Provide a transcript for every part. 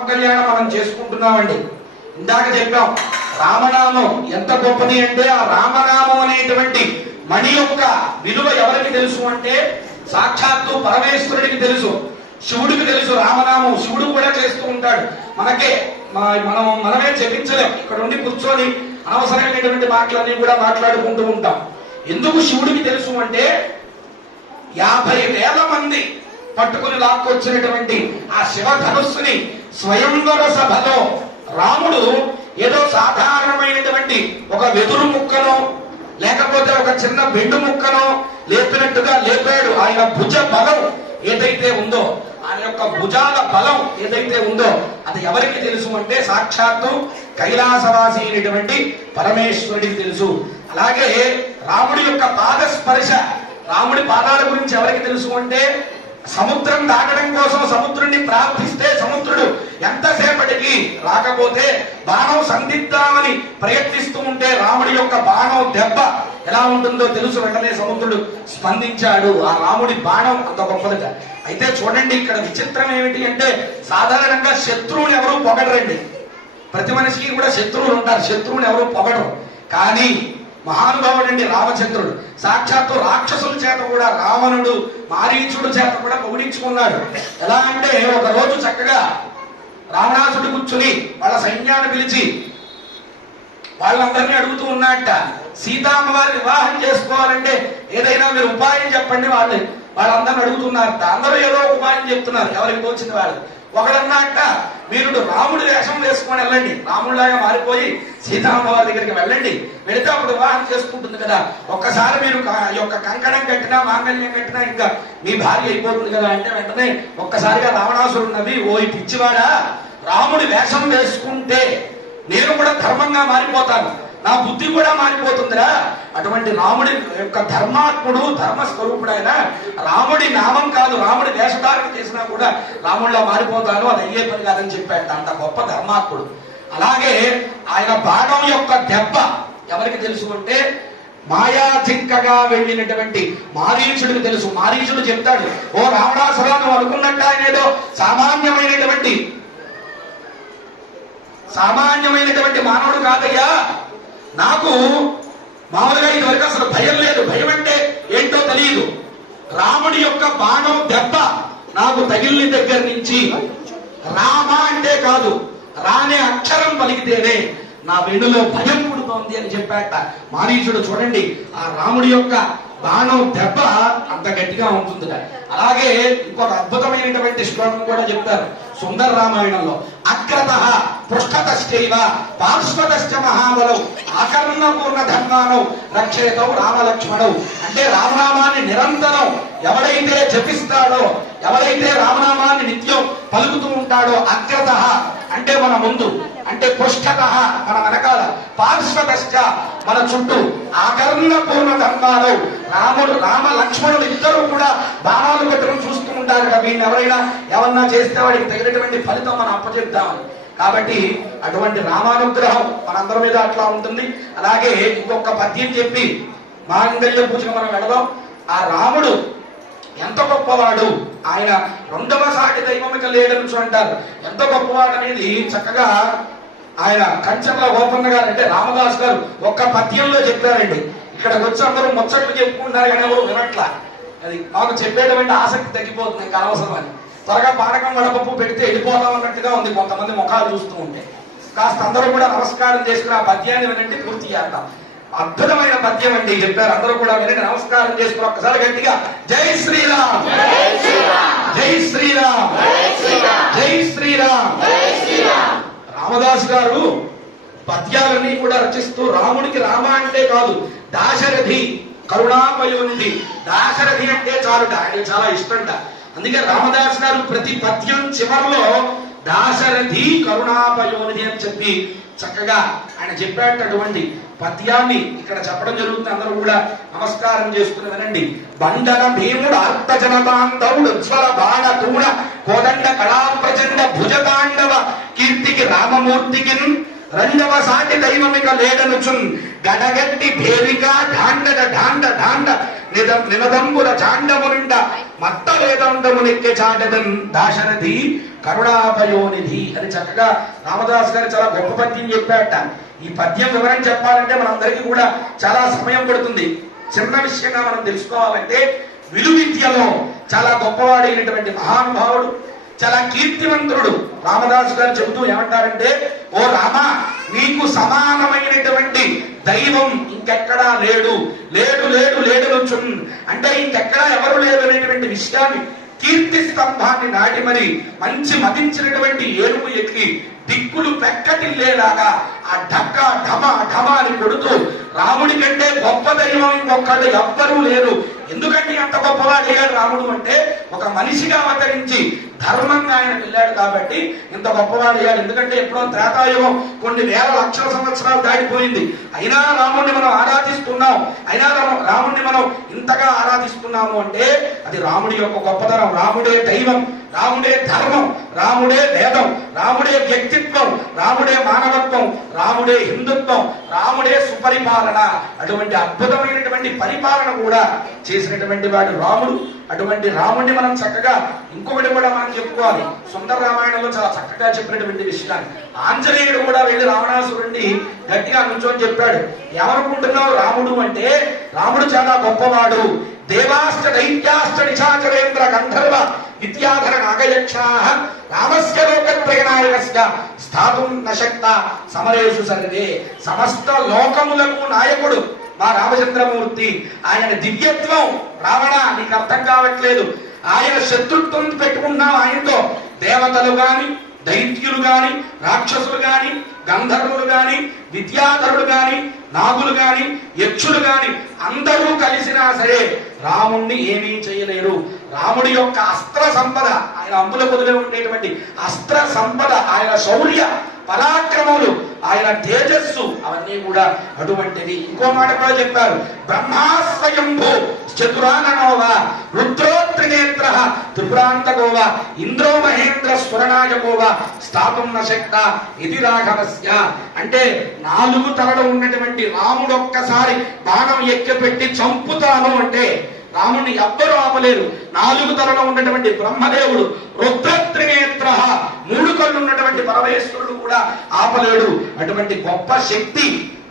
కళ్యాణం మనం చేసుకుంటున్నామండి. ఇందాక చెప్పాం రామనామం ఎంత గొప్పది అంటే ఆ రామనామం అనేటువంటి మణి యొక్క విలువ ఎవరికి తెలుసు అంటే సాక్షాత్తు పరమేశ్వరుడికి తెలుసు, శివుడికి తెలుసు. రామనామం శివుడు కూడా చేస్తూ ఉంటాడు. మనమే జపించలేం. ఇక్కడ ఉండి కూర్చొని అనవసరమైనటువంటి మాటలన్నీ కూడా మాట్లాడుకుంటూ ఉంటాం. ఎందుకు శివుడికి తెలుసు అంటే 50,000 మంది పట్టుకుని లాక్కొచ్చినటువంటి ఆ శివధనుస్సుని స్వయంవర సభలో రాముడు ఏదో సాధారణమైనటువంటి ఒక వెదురు ముక్కనో లేకపోతే ఒక చిన్న బెండు ముక్కనో లేపినట్టుగా లేపాడు. ఆయన భుజ బలం ఏదైతే ఉందో, ఆయన యొక్క భుజాల బలం ఏదైతే ఉందో అది ఎవరికి తెలుసు అంటే సాక్షాత్తు కైలాసవాసి అయినటువంటి పరమేశ్వరుడికి తెలుసు. అలాగే రాముడి యొక్క పాదస్పర్శ, రాముడి పాదాల గురించి ఎవరికి తెలుసు అంటే సముద్రం దాటడం కోసం సముద్రుడిని ప్రార్థిస్తే సముద్రుడు ఎంతసేపటికి రాకపోతే బాణం సంధిద్దామని ప్రయత్నిస్తూ ఉంటే రాముడి యొక్క బాణం దెబ్బ ఎలా ఉంటుందో తెలుసు. వెంటనే సముద్రుడు స్పందించాడు. ఆ రాముడి బాణం అంత గొప్పదిగా. అయితే చూడండి, ఇక్కడ విచిత్రం ఏమిటి అంటే సాధారణంగా శత్రువుని ఎవరు పొగడరండి. ప్రతి మనిషికి కూడా శత్రువులు ఉంటారు, శత్రువుని ఎవరు పొగడరు. కానీ మహానుభావుడండి రామచంద్రుడు సాక్షాత్తు రాక్షసుల చేత కూడా, రావణుడు మారీచుడు చేత కూడా పొగిడించుకున్నాడు. ఎలా అంటే ఒక రోజు చక్కగా రావణాసుడు కూర్చుని వాళ్ళ సైన్యాన్ని పిలిచి వాళ్ళందరినీ అడుగుతూ ఉన్నట్ట, సీతామ్మవారి వివాహం చేసుకోవాలంటే ఏదైనా మీరు ఉపాయం చెప్పండి. వాళ్ళందరిని అడుగుతున్నారట. అందరూ ఏదో ఉపాయం చెప్తున్నారు, ఎవరికి తోచింది వాళ్ళు. ఒకడన్నట్ట, మీరు రాముడి వేషం వేసుకొని వెళ్ళండి, రాముడిలాగా మారిపోయి సీతామ్మవారి దగ్గరికి వెళ్ళండి, వెళితే అప్పుడు వివాహం చేసుకుంటుంది కదా, ఒక్కసారి మీరు యొక్క కంకణం కట్టినా మాంగళ్యం కట్టినా ఇంకా మీ భార్య అయిపోతుంది కదా అంటే వెంటనే ఒక్కసారిగా రావణాసురుడు నవ్వి, ఓ ఈ పిచ్చివాడా, రాముడి వేషం వేసుకుంటే నేను కూడా ధర్మంగా మారిపోతాను, నా బుద్ధి కూడా మారిపోతుందిరా. అటువంటి రాముడి యొక్క ధర్మాత్ముడు, ధర్మస్వరూపుడు ఆయన. రాముడి నామం కాదు, రాముడి వేషధారణ చేసినా కూడా రాముడిలా మారిపోతాను, అది అయ్యే పని కాదని చెప్పాడు. అంత గొప్ప ధర్మాత్ముడు. అలాగే ఆయన బాణం యొక్క దెబ్బ ఎవరికి తెలుసు అంటే మాయా జింకగా వెళ్ళినటువంటి మారీచుడికి తెలుసు. మారీచుడు చెప్తాడు, ఓ రావణాసురా, నువ్వు అనుకున్నట్టు ఆయన ఏదో సామాన్యమైనటువంటి మానవుడు కాదయ్యా. నాకు మామూలుగా ఇదివరకు అసలు భయం లేదు, భయం అంటే ఏంటో తెలియదు. రాముడి యొక్క బాణం దెబ్బ నాకు తగిలిన దగ్గర నుంచి రామ అంటే కాదు, రానే అక్షరం పలికితేనే నా వెన్నులో భయం పుడుతోంది అని చెప్పాట మారీచుడు. చూడండి, ఆ రాముడి యొక్క బాణం దెబ్బ అంత గట్టిగా ఉంటుంది. అలాగే ఇంకొక అద్భుతమైనటువంటి శ్లోకం కూడా చెప్తారు సుందర రామాయణంలో, అగ్రత పృష్ఠతశ్చైవ పార్శ్వతశ్చ మహాబలౌ ఆకర్ణపూర్ణ ధర్మానౌ రక్షేతౌ రామలక్ష్మణౌ. అంటే రామనామాన్ని నిరంతరం ఎవడైతే జపిస్తాడో, ఎవడైతే రామనామాన్ని నిత్యం పలుకుతూ ఉంటాడో, అగ్రత అంటే మన ముందు, అంటే పృష్ఠత మన వెనకాల, పార్శ్వతశ్చ మన చుట్టూ, ఆకర్ణపూర్ణ ధర్మాలు రామ లక్ష్మణులు ఇద్దరు కూడా బాణాలు పెట్టుకుని చూస్తూ ఉంటారు కదా. వీడిని ఎవరైనా ఏమన్నా చేస్తే వాడికి తగినటువంటి ఫలితం మనం అప్పచెప్తామని. కాబట్టి అటువంటి రామానుగ్రహం మనందరి మీద అట్లా ఉంటుంది. అలాగే ఇంకొక పద్యం చెప్పి మాంగళ్య పూజకు మనం వెళదాం. ఆ రాముడు ఎంత గొప్పవాడు, ఆయన రెండవ సాటి దైవమిక లేడనుచు అంటారు. ఎంత గొప్పవాడు అనేది చక్కగా ఆయన కంచర్ల గోపన్న గారు అంటే రామదాస్ గారు ఒక్క పద్యంలో చెప్పారండి. ఇక్కడికి వచ్చి అందరూ ముచ్చట్లు చెప్పుకుంటారు కానీ ఎవరు వినట్లా. అది మాకు చెప్పేటువంటి ఆసక్తి తగ్గిపోతుంది, ఇంకా అనవసరం అని. త్వరగా పానకం వడపప్పు పెడితే వెళ్ళిపోతాం అన్నట్టుగా ఉంది కొంతమంది ముఖాలు చూస్తూ ఉంటే. కాస్త అందరూ కూడా నమస్కారం చేసుకుని ఆ పద్యాన్ని వినండి, పూర్తి చేద్దాం. అద్భుతమైన పద్యం అండి చెప్పారు. అందరూ కూడా వినండి, నమస్కారం చేసుకుని ఒక్కసారి గట్టిగా జై శ్రీరామ్, జై శ్రీరామ్, జై శ్రీరామ్. రామదాస్ గారు పద్యాలన్నీ కూడా రచిస్తూ రాముడికి రామ అంటే కాదు, దాశరథి కరుణాపయోనిధి, దాశరథి అంటే చాలుట, ఆయన చాలా ఇష్టంట. అందుకే రామదాస్ గారు ప్రతి పద్యం చివరిలో దాశరథి కరుణాపయోనిధి అని చెప్పి చక్కగా ఆయన చెప్పేటటువంటి పద్యాన్ని ఇక్కడ చెప్పడం జరుగుతుంది. అందరూ కూడా నమస్కారం చేసుకుని వినండి. బండన భీముడు అర్థజనతాంధవుడు ఉజ్వల బాణ తూణ కోదండ కళా ప్రచండ భుజతాండవ కీర్తికి రామమూర్తికి రెండవ సాటి దైవమిక లేడనుచున్ గడగట్టి భేరిక ఢాండ ఢాండ ఢాండ నినదంబుల చాండమునిండ మత్త వేదండమునెక్కె చాటదన్ దాశరథి కరుణాపయోనిధి అని చక్కగా రామదాస్ గారు చాలా గొప్ప పద్యం చెప్పాట. ఈ పద్యం వివరణ చెప్పాలంటే మనందరికీ కూడా చాలా సమయం పడుతుంది. చిన్న విషయంగా మనం తెలుసుకోవాలంటే విలువిద్యలో చాలా గొప్పవాడైనటువంటి మహానుభావుడు, చాలా కీర్తివంతుడు రామదాసు గారు చెబుతూ ఏమంటారంటే, ఓ రామ, నీకు సమానమైనటువంటి దైవం ఇంకెక్కడా లేడు, లేడు లేడు లేడు అంటే ఇంకెక్కడా ఎవరు లేరు అనేటువంటి విషయాన్ని కీర్తి స్తంభాన్ని నాటి మరి మంచి మదించినటువంటి ఏనుగు ఎక్కి దిక్కులు పెక్కటిల్లేలాగా ఆ ఢక్క ఢమ ఢమ అని కొడుతూ రాముడి కంటే గొప్ప దైవం ఇంకొకళ్ళు ఎవ్వరూ లేరు. ఎందుకంటే అంత గొప్పవాడయ్యాడు రాముడు అంటే, ఒక మనిషిగా అవతరించి ధర్మంగా ఆయన వెళ్ళాడు కాబట్టి ఇంత గొప్పవాడయ్యాడు. ఎందుకంటే ఎప్పుడో త్రేతాయుగం కొన్ని వేల లక్షల సంవత్సరాలు దాటిపోయింది, అయినా రాముడిని మనం ఆరాధిస్తున్నాం, అయినా రాముడిని మనం ఇంతగా ఆరాధిస్తున్నాము అంటే అది రాముడి యొక్క గొప్పతనం. రాముడే దైవం, రాముడే ధర్మం, రాముడే వేదం, రాముడే వ్యక్తిత్వం, రాముడే మానవత్వం, రాముడే హిందుత్వం, రాముడే సుపరిపాలన. అటువంటి అద్భుతమైనటువంటి పరిపాలన కూడా చేసినటువంటి వాడు రాముడు. అటువంటి రాముడిని మనం చక్కగా ఇంకొకటి కూడా మనం చెప్పుకోవాలి. సుందర రామాయణంలో చాలా చక్కగా చెప్పినటువంటి విషయాన్ని ఆంజనేయుడు కూడా వెళ్ళి రావణాసురుడిని గట్టిగా నుంచొని చెప్పాడు. ఏమనుకుంటున్నావు రాముడు అంటే, రాముడు చాలా గొప్పవాడు. దేవాశ్చ దైత్యాశ్చ నిశాచరేంద్ర గంధర్వ విద్యాధర నాగయక్షా రామస్య లోకత్రయనాయకస్య స్థాతుం నశక్త సమరేషు సర్వే. సమస్త లోకములకు నాయకుడు మా రామచంద్రమూర్తి. ఆయన దివ్యత్వం రావణ నీకు అర్థం కావట్లేదు. ఆయన శత్రుత్వం పెట్టుకున్నావు ఆయనతో. దేవతలు గాని, దైత్యులు గాని, రాక్షసులు గాని, గంధర్వులు గాని, విద్యాధరుడు గాని, నాగులు గాని, యక్షులు గాని అందరూ కలిసినా సరే రాముణ్ణి ఏమీ చేయలేరు. రాముడి యొక్క అస్త్ర సంపద, ఆయన అంబుల పొదిలో ఉండేటువంటి అస్త్ర సంపద, ఆయన శౌర్య పరాక్రమములు, ఆయన తేజస్సు అవన్నీ కూడా అటువంటివి. ఇంకో మాట కూడా చెప్పారు, బ్రహ్మాస్వయంభూ చతురాననోవ రుద్రోత్రినేత్ర త్రిపురాంతకోవ ఇంద్రో మహేంద్ర స్వరణాయకోవ స్థాపం నశక్త ఇది రాఘవస్య. అంటే 4 తలలు ఉన్నటువంటి రాముడు ఒక్కసారి బాణం ఎక్కిపెట్టి చంపుతాను అంటే రాముడిని ఎవ్వరూ ఆపలేరు. 4 తలలో ఉన్నటువంటి బ్రహ్మదేవుడు, రుద్రత్రినేత్ర 3 కళ్ళు ఉన్నటువంటి పరమేశ్వరుడు కూడా ఆపలేడు. అటువంటి గొప్ప శక్తి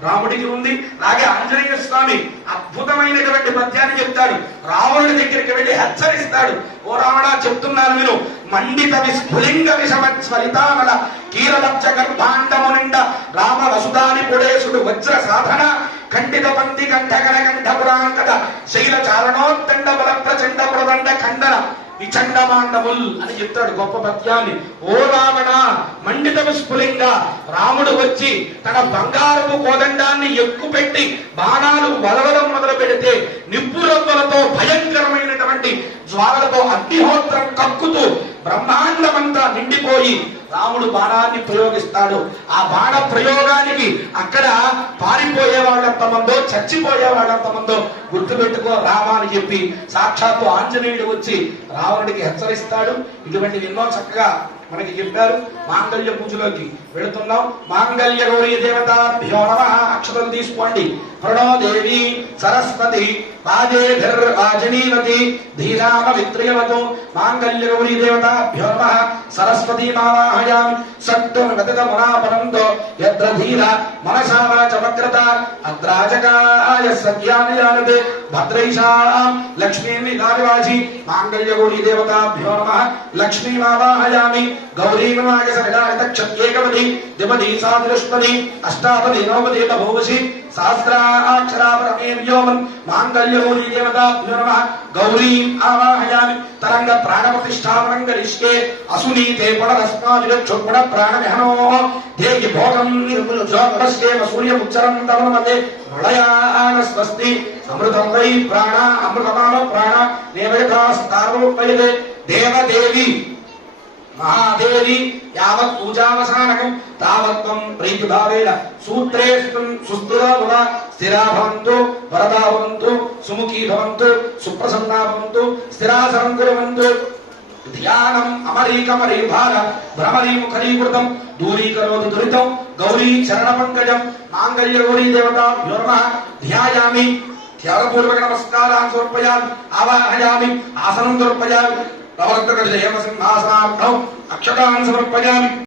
రాముడికి ఉంది. అలాగే ఆంజనేయ స్వామి అద్భుతమైనటువంటి పద్యాన్ని చెప్తాడు. రావణుడి దగ్గరికి వెళ్ళి హెచ్చరిస్తాడు, ఓ రావణ చెప్తున్నాను విను, మండిత విస్ఫులింగ విషమస్వలితామల కీరలక్ష గర్భాండము నిండ రామ వసుదాని పుడేశుడు వజ్ర సాధన ఖండిత పంక్తి కంఠగణ కంఠ పురాంకట శైల చారణోత్తండ బల ప్రచండ ప్రదండ ఖండన విచండమాండముల్ అని చెప్తాడు గొప్ప పద్యాన్ని. ఓ రావణ, మండిత విస్ఫులింగ, రాముడు వచ్చి తన బంగారపు కోదండాన్ని ఎక్కుపెట్టి బాణాలు వలవడం మొదలు పెడితే నిప్పురవ్వలతో భయంకరమైనటువంటి జ్వాలలతో అగ్నిహోత్రం కక్కుతూ బ్రహ్మాండమంతా నిండిపోయి రాముడు బాణాన్ని ప్రయోగిస్తాడు. ఆ బాణ ప్రయోగానికి అక్కడ పారిపోయే వాళ్ళంతమందో చచ్చిపోయే వాళ్ళంతమందో గుర్తుపెట్టుకో రామా అని చెప్పి సాక్షాత్తు ఆంజనేయుడు వచ్చి రావణుడికి హెచ్చరిస్తాడు. ఇటువంటివి ఎన్నో చక్కగా మనకి చెప్పారు. మాంగళ్య పూజలోకి వెళుతున్నాం. మాంగళ్య గౌరీ దేవతాభ్యో నమః. అక్షతలు తీసుకోండి. ప్రణో దేవి సరస్వతి వాజేభిర్వాజనీవతి ధీరామ విత్రియవతు. మాంగళ్య గౌరీ దేవతాభ్యో నమః. సరస్వతి మావాహయామి సత్తుం గతిత మునాపనంతో యత్ర ధీర మనసా వాచమగ్రత అద్రాజకాయ సత్యాని జానతే భద్రైషాం లక్ష్మీం విదారివాచి. మాంగళ్య గౌరీ దేవతాభ్యో నమః. లక్ష్మీ మావాహయామి గౌరీమేకవతి ద్విపది సాదృష్పది అష్టాపది నవపది బహువశి సహస్రాక్షరాపరమేర్యోమం. మాంగళ్యగౌరీ దేవతాభ్యో నమః. గౌరీం ఆవాహయామి తరంగ ప్రాణప్రతిష్ఠాపనం కరిష్యే అసునీతే పునరస్మాదిక్షుణ ప్రాణమిహనో ధ్యేయ భోగం నిర్ములస్యేమ సూర్యముచ్చరం తమనమతే ప్రళయాన స్వస్తి అమృతం వై ప్రాణ అమృతమాన ప్రాణ నేవైతాస్తారోపయతే. దేవదేవి మహాదేవి యావత్ పూజావసానకం తావత్వం ప్రీతిభావేన సూత్రే సుస్థిరా స్థిరా భవంతు వరదా భవంతు సుముఖీ భవంతు సుప్రసన్నా భవంతు స్థిరాసనం కుర్వంతు. ధ్యానం అమరీకమరీభార భ్రమరీ ముఖరీకృతం దూరీకరోతు దురితం గౌరీ చరణ పంకజం. మాంగళ్య గౌరీ దేవతాభ్యో నమః. ధ్యాయామి త్యాగపూర్వక నమస్కారాన్ని సమర్పయామి. ఆవాహయామి ఆసనం సమర్పయామి. ప్రవర్తక జయమ సింహాసనార్థం అక్షతాన్ సమర్పయామి.